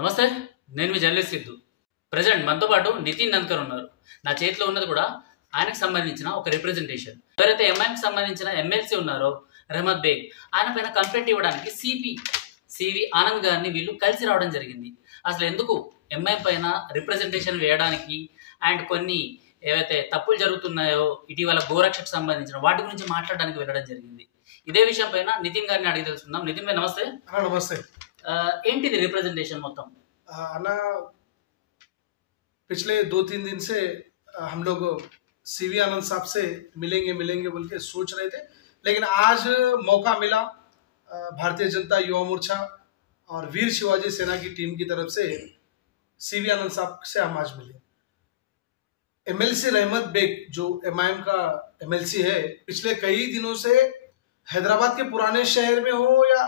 నమస్తే, నేను మీ journalist Siddhu. Present మనతో పాటు నితిన్ నంద్కర్ ఉన్నారు. నా చేతిలో ఉన్నది కూడా ఆయనకు సంబంధించిన ఒక రిప్రజెంటేషన్. ఎవరైతే ఎంఐకి సంబంధించిన ఎమ్మెల్సీ ఉన్నారో రహమత్ బేగ్, ఆయన పైన కంప్లైంట్ ఇవ్వడానికి సివి ఆనంద్ గారిని వీళ్ళు కలిసి రావడం జరిగింది. అసలు ఎందుకు ఎంఐ పైన రిప్రజెంటేషన్ వేయడానికి అండ్ కొన్ని ఏవైతే తప్పులు జరుగుతున్నాయో ఇటీవల గోరక్షకు సంబంధించిన వాటి గురించి మాట్లాడడానికి వెళ్ళడం జరిగింది. ఇదే విషయం పైన నితిన్ గారిని అడిగి తెలుసుకుందాం. నితిన్ భాయ్ నమస్తే. नमस्ते। ఏంటిది రిప్రజెంటేషన్ మొత్తం? अन्ना पिछले 2-3 दिन से हम लोग सीवी आनंद साहब से मिलेंगे बोल के सोच रहे थे, लेकिन आज मौका मिला। भारतीय जनता युवा मोर्चा और वीर शिवाजी सेना की टीम की तरफ से सीवी आनंद साहब से हम आज मिले। एमएलसी रहमत बेग जो एमआईएम का एमएलसी है, पिछले कई दिनों से हैदराबाद के पुराने शहर में हो या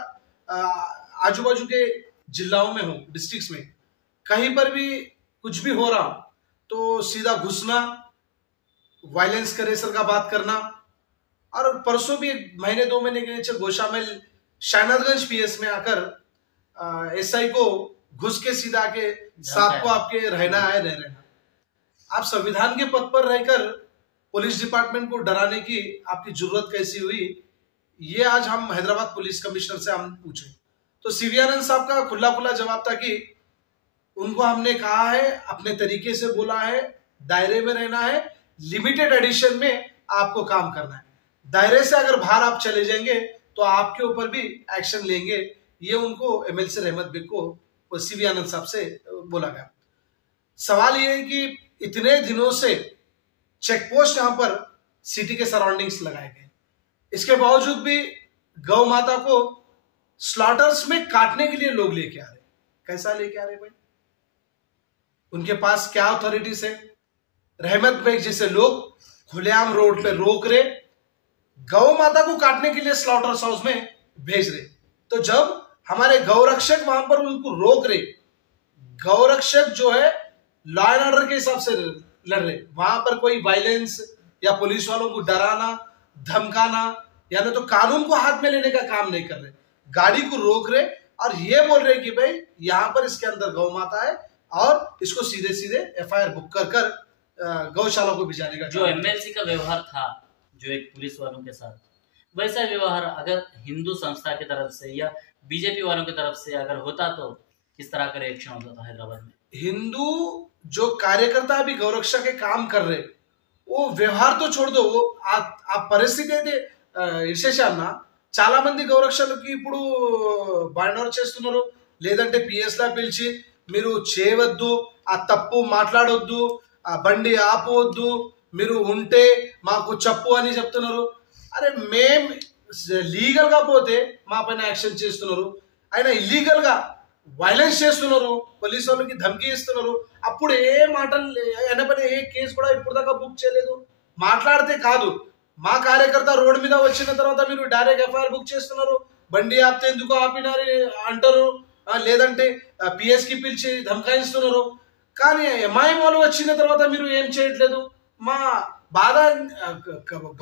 आजू बाजू के जिलाओं में हो, डिस्ट्रिक्ट्स में कहीं पर भी कुछ भी हो रहा तो सीधा घुसना, वायलेंस का रेसर का बात करना। और परसों भी 1-2 महीने के नीचे गोशामेल शाहनादगंज पीएस में आकर एसआई को घुस के सीधा के साहब को आपके रहना है नहीं रहना। आप संविधान के पद पर रहकर पुलिस डिपार्टमेंट को डराने की आपकी जरूरत कैसी हुई, ये आज हम हैदराबाद पुलिस कमिश्नर से हम पूछे तो सीवी आनंद साहब का खुला जवाब था कि उनको हमने कहा है, अपने तरीके से बोला है, दायरे में रहना है, लिमिटेड एडिशन में आपको काम करना है, दायरे से अगर बाहर आप चले जाएंगे तो आपके ऊपर भी एक्शन लेंगे। ये उनको एमएलसी रहमत बेग को सीवी आनंद साहब से बोला गया। सवाल ये है कि इतने दिनों से चेक पोस्ट यहाँ पर सिटी के सराउंडिंग्स लगाए गए, इसके बावजूद भी गौ माता को स्लॉटर्स में काटने के लिए लोग लेके आ रहे। कैसा लेके आ रहे भाई? उनके पास क्या अथॉरिटीज है? रहमत बेग जैसे लोग खुलेआम रोड पे रोक रहे, गौ माता को काटने के लिए स्लॉटर्स हाउस में भेज रहे। तो जब हमारे गौरक्षक वहां पर उनको रोक रहे, गौरक्षक जो है लॉ एंड ऑर्डर के हिसाब से लड़ रहे, वहां पर कोई वायलेंस या पुलिस वालों को डराना धमकाना या तो कानून को हाथ में लेने का काम नहीं कर रहे, गाड़ी को रोक रहे और ये बोल रहे कि भाई यहाँ पर इसके अंदर गौ माता है और इसको सीधे एफआईआर बुक कर गौशाला को भिजाने का। जो एमएलसी का व्यवहार था जो एक पुलिस वालों के साथ, वैसा व्यवहार अगर हिंदू संस्था की तरफ से या बीजेपी वालों की तरफ से अगर होता तो किस तरह का रिएक्शन होता था हैदराबाद में? हिंदू जो कार्यकर्ता अभी गौरक्षा के काम कर रहे, वो व्यवहार तो छोड़ दो, वो ఆ పరిస్థితి అయితే విశేషాన్న చాలా మంది గౌరక్షకులకి ఇప్పుడు బాండ్ ఓవర్ చేస్తున్నారు, లేదంటే పిఎస్ లా పిలిచి మీరు చేయవద్దు, ఆ తప్పు మాట్లాడొద్దు, ఆ బండి ఆపవద్దు, మీరు ఉంటే మాకు చెప్పు అని చెప్తున్నారు. అరే మేం లీగల్ గా పోతే మా పైన యాక్షన్ చేస్తున్నారు, ఆయన ఇల్లీగల్ గా వైలెన్స్ చేస్తున్నారు, పోలీసు వాళ్ళకి ధమ్కి ఇస్తున్నారు. అప్పుడు ఏ మాటలు ఆయన పైన ఏ కేసు కూడా ఇప్పుడు దాకా బుక్ చేయలేదు. మాట్లాడితే కాదు, మా కార్యకర్త రోడ్ మీద వచ్చిన తర్వాత మీరు డైరెక్ట్ ఎఫ్ఐఆర్ బుక్ చేస్తున్నారు, బండి ఆపితే ఎందుకు ఆపినారు అంటారు, లేదంటే పిఎస్ కి పిలిచి ధమకాయిస్తున్నారు. కానీ ఎంఐఎం వాళ్ళు వచ్చిన తర్వాత మీరు ఏం చేయట్లేదు. మా బాధ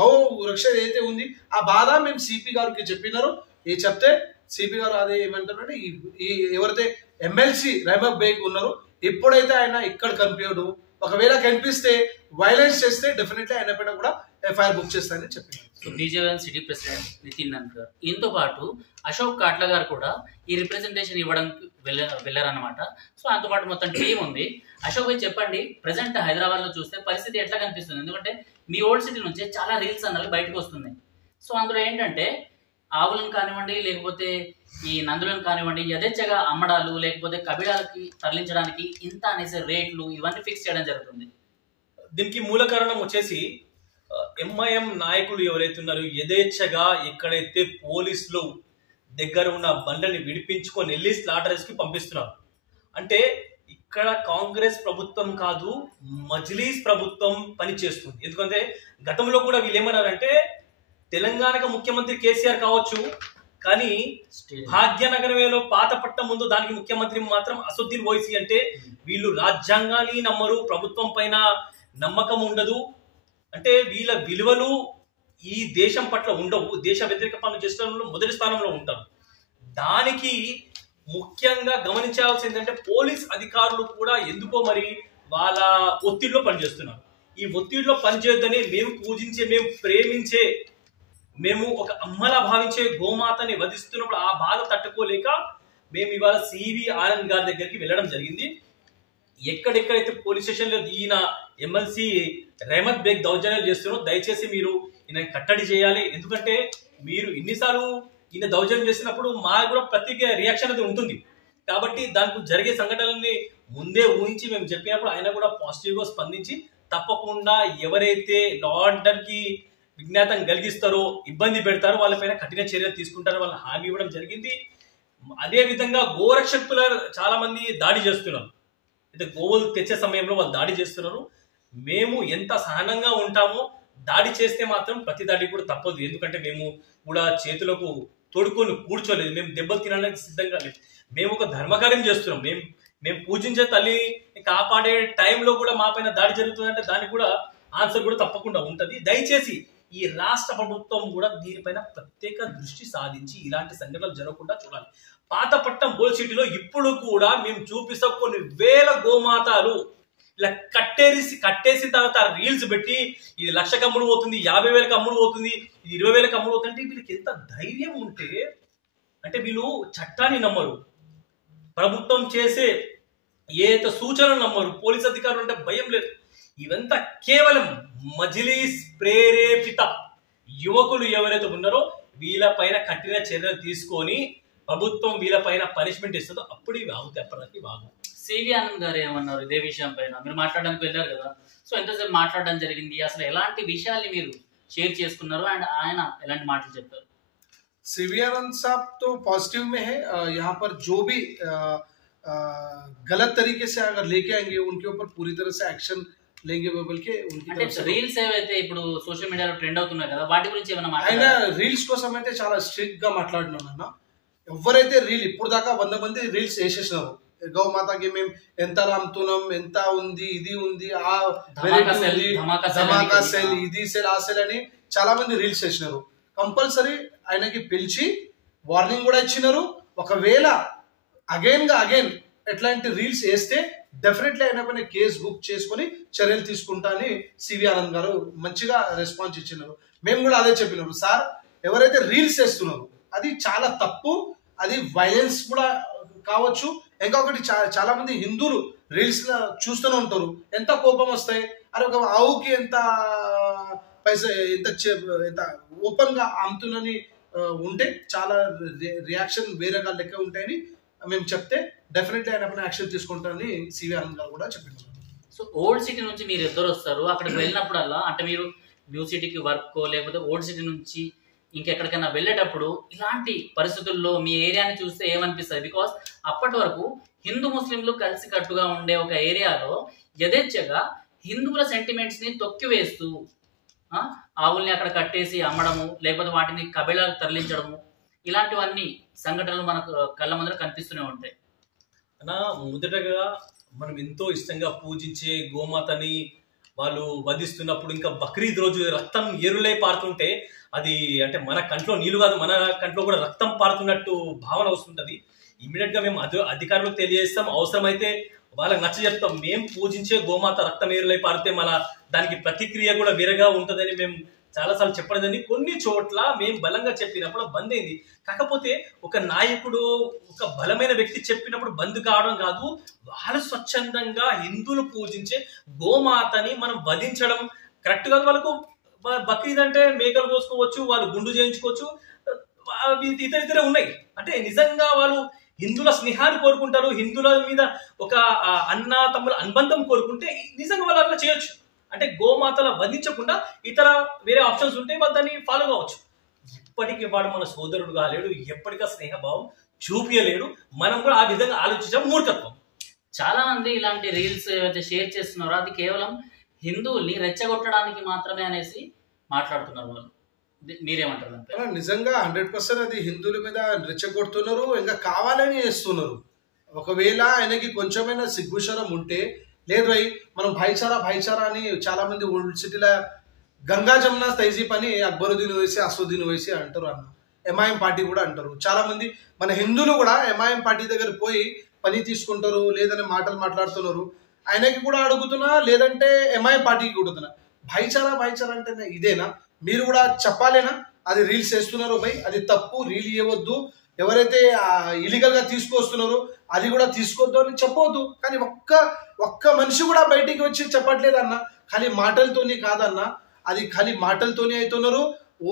గౌ రక్ష ఏదైతే ఉంది ఆ బాధ మేము సిపి గారికి చెప్పినారు. ఏ చెప్తే సిపి గారు అదే ఏమంటారంటే ఈ ఎవరైతే ఎమ్మెల్సీ रहमत బేగ్ ఉన్నారో ఎప్పుడైతే ఆయన ఇక్కడ కనిపించడు, ఒకవేళ కనిపిస్తే వైలెన్స్ చేస్తే డెఫినెట్లీ ఆయన పైన కూడా ఎఫ్ఐఆర్ బుక్ చేస్తానని చెప్పారు. So BJP city president Nitin Nandkar, దీంతో పాటు అశోక్ కాట్ల గారు కూడా ఈ రిప్రజెంటేషన్ ఇవ్వడానికి వెళ్ళారన్నమాట. సో ఆయనతో పాటు మొత్తం టీం ఉంది. అశోక్ భాయ్ చెప్పండి, ప్రజెంట్ హైదరాబాద్ లో చూస్తే పరిస్థితి ఎట్లా కనిపిస్తుంది? ఎందుకంటే మీ ఓల్డ్ సిటీ నుంచి చాలా రీల్స్ అన్నవి బయటకు వస్తున్నాయి. సో అందులో ఏంటంటే ఆవులను కానివ్వండి, లేకపోతే ఈ నందులను కానివ్వండి, యథేచ్ఛగా అమ్మడాలు, లేకపోతే కబిడాలకి తరలించడానికి ఇంత అనేసి రేట్లు ఇవన్నీ ఫిక్స్ చేయడం జరుగుతుంది. దీనికి మూల కారణం వచ్చేసి ఎంఐఎం నాయకులు ఎవరైతే ఉన్నారో యథేచ్ఛగా ఎక్కడైతే పోలీసులు దగ్గర ఉన్న బండ్లని విడిపించుకొని వెళ్ళి స్లాటర్స్ కి పంపిస్తున్నారు. అంటే ఇక్కడ కాంగ్రెస్ ప్రభుత్వం కాదు, మజ్లీస్ ప్రభుత్వం పనిచేస్తుంది. ఎందుకంటే గతంలో కూడా వీళ్ళు ఏమన్నారంటే తెలంగాణకు ముఖ్యమంత్రి కేసీఆర్ కావచ్చు, కానీ భాగ్యనగరంలో పాత పట్ట ముందు దానికి ముఖ్యమంత్రి మాత్రం అసదుద్దీన్ ఓవైసీ. అంటే వీళ్ళు రాజ్యాంగాన్ని నమ్మరు, ప్రభుత్వం పైన నమ్మకం ఉండదు, అంటే వీళ్ళ విలువలు ఈ దేశం పట్ల ఉండవు, దేశ వ్యతిరేక పనులు చేసడంలో మొదటి స్థానంలో ఉంటారు. దానికి ముఖ్యంగా గమనించాల్సింది ఏంటంటే పోలీస్ అధికారులు కూడా ఎందుకో మరి వాళ్ళ ఒత్తిడిలో పనిచేస్తున్నారు. ఈ ఒత్తిడిలో పనిచేయొద్దని మేము పూజించే, మేము ప్రేమించే, మేము ఒక అమ్మలా భావించే గోమాతని వధిస్తున్నప్పుడు ఆ బాధ తట్టుకోలేక మేము ఇవాళ సివి ఆనంద్ గారి దగ్గరికి వెళ్ళడం జరిగింది. ఎక్కడెక్కడైతే పోలీస్ స్టేషన్లో ఈయన ఎమ్మెల్సీ రెహమత్ బేగ్ దౌర్జన్యాలు చేస్తున్నారో దయచేసి మీరు ఈయన కట్టడి చేయాలి. ఎందుకంటే మీరు ఇన్నిసార్లు ఈయన దౌర్జన్యం చేసినప్పుడు మాకు కూడా ప్రత్యేక రియాక్షన్ అనేది ఉంటుంది. కాబట్టి దానికి జరిగే సంఘటనల్ని ముందే ఊహించి మేము చెప్పినప్పుడు ఆయన కూడా పాజిటివ్గా స్పందించి తప్పకుండా ఎవరైతే లా ఆర్డర్ కి విజ్ఞాతం కలిగిస్తారో, ఇబ్బంది పెడతారో వాళ్ళపైన కఠిన చర్యలు తీసుకుంటారో వాళ్ళ హామీ ఇవ్వడం జరిగింది. అదే విధంగా గోరక్షకుల చాలా మంది దాడి చేస్తున్నారు. అయితే గోవులు తెచ్చే సమయంలో వాళ్ళు దాడి చేస్తున్నారు. మేము ఎంత సహనంగా ఉంటామో దాడి చేస్తే మాత్రం ప్రతి దాడి కూడా తప్పదు. ఎందుకంటే మేము కూడా చేతులకు తోడుకొని కూర్చోలేదు, మేము దెబ్బలు తినడానికి సిద్ధంగా లేదు. మేము ఒక ధర్మకార్యం చేస్తున్నాం. మేము పూజించే తల్లి కాపాడే టైంలో కూడా మా పైన దాడి జరుగుతుందంటే దానికి కూడా ఆన్సర్ కూడా తప్పకుండా ఉంటుంది. దయచేసి ఈ రాష్ట్ర ప్రభుత్వం కూడా దీనిపైన ప్రత్యేక దృష్టి సాధించి ఇలాంటి సంఘటనలు జరగకుండా చూడాలి. పాతపట్నం బోల్ సిటీలో ఇప్పుడు కూడా మేము చూపిస్తాం కొన్ని వేల గోమాతాలు ఇలా కట్టేసిన తర్వాత రీల్స్ పెట్టి ఇది 1,00,000కి అమ్ముడు పోతుంది, 50,000కి అమ్ముడు పోతుంది, ఇది 20,000కి అమ్ముడు పోతుంది అంటే వీళ్ళకి ఎంత ధైర్యం ఉంటే, అంటే వీళ్ళు చట్టాన్ని నమ్మరు, ప్రభుత్వం చేసే ఏదైతే సూచనలు నమ్మరు, పోలీస్ అధికారులు అంటే భయం లేదు. ఇవంతా కేవలం మజ్లిస్ ప్రేరేపిత యువకులు ఎవరైతే ఉన్నారో వీళ్ళపైన కఠిన చర్యలు తీసుకొని ప్రభుత్వం వీళ్ళపైన పనిష్మెంట్ ఇస్తుందో అప్పుడు ఇవి ఆగుతాయి. అప్పటికి బాగు. సివి ఆనంద్ గారు ఏమన్నారు ఇదే విషయం పైన? మీరు మాట్లాడడానికి వెళ్ళారు కదా, సో ఎంతసేపు మాట్లాడడం జరిగింది, అసలు ఎలాంటి విషయాల్ని మీరు షేర్ చేసుకున్నారు అండ్ ఆయన ఎలాంటి మాటలు చెప్పారు? सीवी आनंद साहब तो पॉजिटिव में है। यहाँ पर जो भी गलत तरीके से अगर लेके आएंगे उनके ऊपर पूरी तरह से एक्शन लेंगे बोल के उनकी तरफ से రీల్స్ ఏవైతే ఇప్పుడు సోషల్ మీడియాలో ట్రెండ్ అవుతున్నాయి కదా వాటి గురించి ఏమైనా ఆయన మాట్లాడారా? రీల్స్ కోసం అయితే చాలా స్ట్రిక్ట్ గా మాట్లాడినాను అన్న. ఎవరైతే రీల్ ఇప్పుడు దాకా 100 మంది రీల్స్ వేసేసినారు, గౌమాతకి మేము ఎంత అమ్ముతున్నాం, ఎంత ఉంది, ఇది ఉంది, ఆ ధమాకా సెల్, ఇది సెల్, ఆ సెల్ అని చాలా మంది రీల్స్ వేసినారు. కంపల్సరీ ఆయనకి పిలిచి వార్నింగ్ కూడా ఇచ్చినారు. ఒకవేళ అగైన్ ఎట్లాంటి రీల్స్ వేస్తే డెఫినెట్లీ ఆయన పైన కేసు బుక్ చేసుకొని చర్యలు తీసుకుంటా అని సివి ఆనంద్ గారు మంచిగా రెస్పాన్స్ ఇచ్చినారు. మేము కూడా అదే చెప్పినారు, సార్ ఎవరైతే రీల్స్ వేస్తున్నారు అది చాలా తప్పు, అది వైలెన్స్ కూడా కావచ్చు. ఇంకొకటి చాలా మంది హిందువులు రీల్స్ చూస్తూనే ఉంటారు, ఎంత కోపం వస్తాయి, అరే ఒక ఆవుకి ఎంత పైసా ఎంత ఓపెన్ గా అమ్ముతున్నని ఉంటే చాలా రియాక్షన్ వేరేగా లెక్క ఉంటాయని మేము చెప్తే డెఫినెట్లీ ఆయన పైన యాక్షన్ తీసుకుంటారని సివి ఆనంద్ గారు కూడా చెప్పారు. సో ఓల్డ్ సిటీ నుంచి మీరు ఇద్దరు వస్తారు, అక్కడికి వెళ్ళినప్పుడల్లా అంటే మీరు న్యూ సిటీకి వర్క్ లేకపోతే ఓల్డ్ సిటీ నుంచి ఇంకెక్కడికైనా వెళ్ళేటప్పుడు ఇలాంటి పరిస్థితుల్లో మీ ఏరియాని చూస్తే ఏమనిపిస్తుంది? బికాస్ అప్పటి వరకు హిందూ ముస్లింలు కలిసి కట్టుగా ఉండే ఒక ఏరియాలో యథేచ్ఛగా హిందువుల సెంటిమెంట్స్ ని తొక్కివేస్తూ ఆవుల్ని అక్కడ కట్టేసి అమ్మడము, లేకపోతే వాటిని కబేళాలకు తరలించడము, ఇలాంటివన్నీ సంఘటనలు మనకు కళ్ళ ముందర కనిపిస్తూనే ఉంటాయి. అన్నా మొదటగా మనం ఎంతో ఇష్టంగా పూజించే గోమాతని వాళ్ళు వధిస్తున్నప్పుడు, ఇంకా బక్రీద్ రోజు రక్తం ఏరులై పారుతుంటే అది అంటే మన కంట్లో నీళ్ళు కాదు, మన కంట్లో కూడా రక్తం పారుతున్నట్టు భావన వస్తుంటది. ఇమ్మీడియట్ గా మేము అధికారులకు తెలియజేస్తాం, అవసరమైతే వాళ్ళకి నచ్చ చెప్తాం. మేము పూజించే గోమాత రక్తం ఏరులై పారితే మన దానికి ప్రతిక్రియ కూడా వేరేగా ఉంటుందని మేము చాలాసార్లు చెప్పలేదని కొన్ని చోట్ల మేము బలంగా చెప్పినప్పుడు బంద్ అయింది. కాకపోతే ఒక నాయకుడు ఒక బలమైన వ్యక్తి చెప్పినప్పుడు బంద్ కావడం కాదు, వాళ్ళు స్వచ్ఛందంగా హిందువులు పూజించే గోమాతని మనం వధించడం కరెక్ట్ కాదు. వాళ్ళకు బక్రీద్ అంటే మేకలు కోసుకోవచ్చు, వాళ్ళు గుండు చేయించుకోవచ్చు, ఇతరే ఉన్నాయి. అంటే నిజంగా వాళ్ళు హిందువుల స్నేహాన్ని కోరుకుంటారు, హిందువుల మీద ఒక అన్న తమ్ముల అనుబంధం కోరుకుంటే నిజంగా వాళ్ళు అట్లా చేయొచ్చు. అంటే గోమాతల వధించకుండా ఇతర వేరే ఆప్షన్స్ ఉంటే వాళ్ళు దాన్ని ఫాలో కావచ్చు. ఇప్పటికీ వాడు మన సోదరుడు కాలేడు, ఎప్పటికా స్నేహభావం చూపించలేడు. మనం కూడా ఆ విధంగా ఆలోచించడం మూర్ఖత్వం. చాలా మంది ఇలాంటి రీల్స్ ఏవైతే షేర్ చేస్తున్నారో అది కేవలం హిందువుల్ని రెచ్చగొట్టడానికి మాత్రమే అనేసి మాట్లాడుతున్నారు వాళ్ళు. మీరేమంటారు అంటే? నిజంగా 100% అది హిందువుల మీద రెచ్చగొడుతున్నారు, ఇంకా కావాలని చేస్తున్నారు. ఒకవేళ ఆయనకి కొంచెమైనా సిగ్గుశరం ఉంటే, లేదు భయ్ మనం భాయిచారా అని చాలా మంది ఓల్డ్ సిటీలో గంగా జమున తైజీప్ అని అక్బరుద్దీన్ వేసి అసదుద్దీన్ వేసి అంటారు అన్న. ఎంఐఎం పార్టీ కూడా అంటారు. చాలా మంది మన హిందువులు కూడా ఎంఐఎం పార్టీ దగ్గర పోయి పని తీసుకుంటారు, లేదని మాటలు మాట్లాడుతున్నారు. ఆయనకి కూడా అడుగుతున్నా, లేదంటే ఎంఐఎం పార్టీకి అడుగుతున్నా, భాయిచారా అంటే ఇదేనా? మీరు కూడా చెప్పాలేనా? అది రీల్స్ వేస్తున్నారు భయ్, అది తప్పు, రీల్ ఇవ్వద్దు. ఎవరైతే ఇలీగల్ గా తీసుకొస్తున్నారో అది కూడా తీసుకోవద్దు అని చెప్పవద్దు. కానీ ఒక్క మనిషి కూడా బయటికి వచ్చి చెప్పట్లేదు అన్న. ఖాళీ మాటలతోని కాదన్న, అది ఖాళీ మాటలతోనే అవుతున్నారు.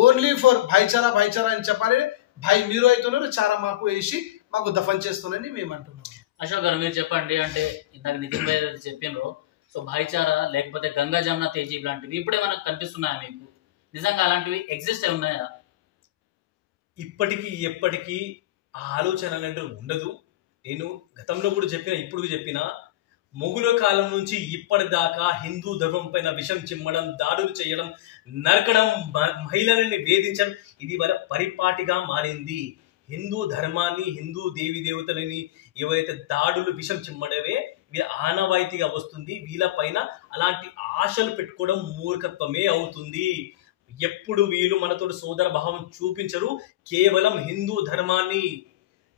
ఓన్లీ ఫర్ భాయిచారా అని చెప్పాలి. భాయ్ మీరు అవుతున్నారు, చారా మాకు వేసి మాకు దఫన్ చేస్తున్నారని మేము అంటున్నాం. అశోక్ గారు మీరు చెప్పండి, అంటే ఇందాక నితిన్ భాయ్ చెప్పినారు, సో భాయిచారా లేకపోతే గంగా జమున తేజీబ్ లాంటివి ఇప్పుడే మనకు కనిపిస్తున్నాయా మీకు? నిజంగా అలాంటివి ఎగ్జిస్ట్ అయి ఉన్నాయా? ఇప్పటికీ ఎప్పటికీ ఆ ఆలోచన అనేది ఉండదు. నేను గతంలో కూడా చెప్పిన, ఇప్పుడు చెప్పిన, మొఘలుల కాలం నుంచి ఇప్పటిదాకా హిందూ ధర్మం పైన విషం చిమ్మడం, దాడులు చేయడం, నరకడం, మహిళలని వేధించడం ఇది వాళ్ళ పరిపాటిగా మారింది. హిందూ ధర్మాన్ని, హిందూ దేవి దేవతలని ఏవైతే దాడులు, విషం చిమ్మడమే వీళ్ళ ఆనవాయితీగా వస్తుంది. వీళ్ళపైన అలాంటి ఆశలు పెట్టుకోవడం మూర్ఖత్వమే అవుతుంది. ఎప్పుడు వీళ్ళు మనతో సోదర భావం చూపించరు. కేవలం హిందూ ధర్మాన్ని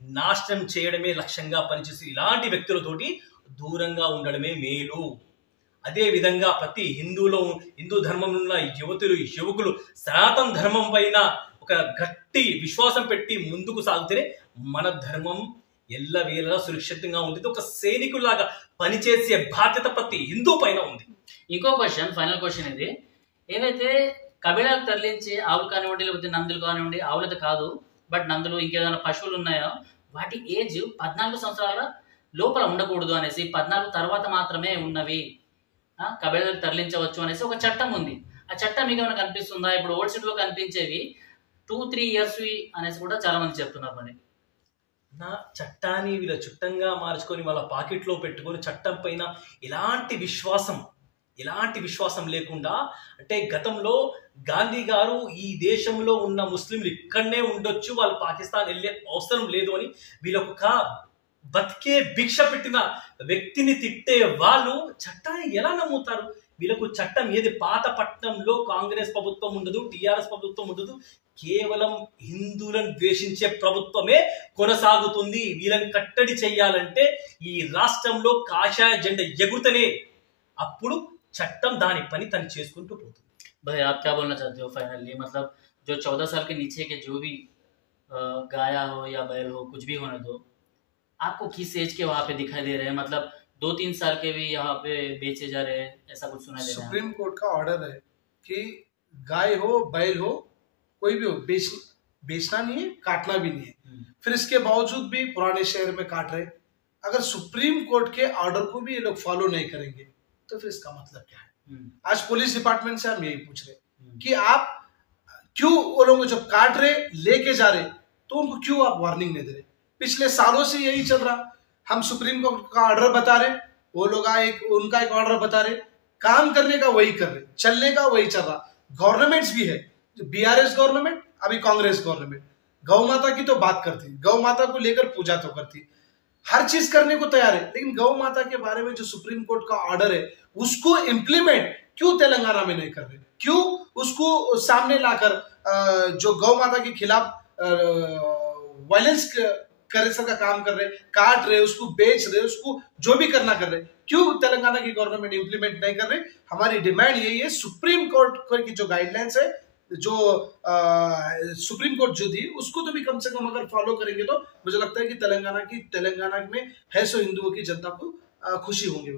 నాశనం చేయడమే లక్ష్యంగా పనిచేసి ఇలాంటి వ్యక్తులతోటి దూరంగా ఉండడమే మేలు. అదే విధంగా ప్రతి హిందూ ధర్మంలో ఉన్న యువకులు సనాతన ధర్మం పైన ఒక గట్టి విశ్వాసం పెట్టి ముందుకు సాగితేనే మన ధర్మం ఎల్లవేళలా సురక్షితంగా ఉంటుంది. ఒక సైనికులాగా పనిచేసే బాధ్యత ప్రతి హిందూ పైన ఉంది. ఇంకో క్వశ్చన్, ఫైనల్ క్వశ్చన్ ఇది, ఏవైతే కబీలాకు తరలించి ఆవులు కానివ్వండి, లేకపోతే నందులు కానివ్వండి, ఆవులతో కాదు బట్ నందులు ఇంకేదైనా పశువులు ఉన్నాయో వాటి ఏజ్ 14 సంవత్సరాల లోపల ఉండకూడదు అనేసి, 14 తర్వాత మాత్రమే ఉన్నవి కబీలాకు తరలించవచ్చు అనేసి ఒక చట్టం ఉంది. ఆ చట్టం మీకు ఏమైనా కనిపిస్తుందా? ఇప్పుడు ఓల్డ్ సిటీలో కనిపించేవి 2-3 years అనేసి కూడా చాలా మంది చెప్తున్నారు. మరి నా చట్టాన్ని వీళ్ళ చుట్టంగా మార్చుకొని వాళ్ళ పాకెట్లో పెట్టుకొని చట్టం పైన ఎలాంటి విశ్వాసం లేకుండా, అంటే గతంలో గాంధీ గారు ఈ దేశంలో ఉన్న ముస్లింలు ఇక్కడనే ఉండొచ్చు, వాళ్ళు పాకిస్తాన్ వెళ్ళే అవసరం లేదు అని వీళ్ళొక బతికే భిక్ష పెట్టిన వ్యక్తిని తిట్టే వాళ్ళు చట్టాన్ని ఎలా నమ్ముతారు? వీళ్ళకు చట్టం ఏది? పాత పట్నంలో కాంగ్రెస్ ప్రభుత్వం ఉండదు, టిఆర్ఎస్ ప్రభుత్వం ఉండదు, కేవలం హిందువులను ద్వేషించే ప్రభుత్వమే కొనసాగుతుంది. వీళ్ళని కట్టడి చెయ్యాలంటే ఈ రాష్ట్రంలో కాషాయ జెండా ఎగురుతనే అప్పుడు చట్టం దాని పని తను చేసుకుంటూ పోతుంది. भाई आप क्या बोलना चाहते हो फाइनली? मतलब जो 14 साल के नीचे के जो भी गाया हो या बैल हो, कुछ भी होने दो, आपको किस एज के वहाँ पे दिखाई दे रहे हैं? मतलब 2-3 साल के भी यहाँ पे बेचे जा रहे हैं, ऐसा कुछ सुनाई दे रहा है? सुप्रीम कोर्ट का ऑर्डर है कि गाय हो, बैल हो, कोई भी हो, बेचना नहीं है, काटना भी नहीं है. फिर इसके बावजूद भी पुराने शहर में काट रहे. अगर सुप्रीम कोर्ट के ऑर्डर को भी ये लोग फॉलो नहीं करेंगे तो फिर इसका मतलब क्या है? आज पुलिस डिपार्टमेंट से हम यही पूछ रहे कि आप क्यों वो लोग जब काट रहे, लेके जा रहे, तो उनको क्यों आप वार्निंग नहीं दे रहे? पिछले सालों से यही चल रहा. हम सुप्रीम कोर्ट का ऑर्डर बता रहे, वो लोग उनका एक ऑर्डर बता रहे, काम करने का वही कर रहे, चलने का वही चल रहा. गवर्नमेंट्स भी है, बीआरएस गवर्नमेंट, अभी कांग्रेस गवर्नमेंट गौ माता की तो बात करती, गौ माता को लेकर पूजा तो करती, हर चीज करने को तैयार है, लेकिन गौ माता के बारे में जो सुप्रीम कोर्ट का ऑर्डर है उसको इम्प्लीमेंट क्यों तेलंगाना में नहीं कर रहे? क्यों उसको सामने लाकर जो गौ माता के खिलाफ वायलेंस करे का काम कर रहे, काट रहे, उसको बेच रहे, उसको जो भी करना कर रहे, क्यों तेलंगाना की गवर्नमेंट इम्प्लीमेंट नहीं कर रहे? हमारी डिमांड यही है, सुप्रीम कोर्ट की जो गाइडलाइंस है, जो सुप्रीम कोर्ट जो दी उसको तो भी कम से कम अगर फॉलो करेंगे तो मुझे लगता है कि तेलंगाना में है सो हिंदुओं की जनता को खुशी होंगी.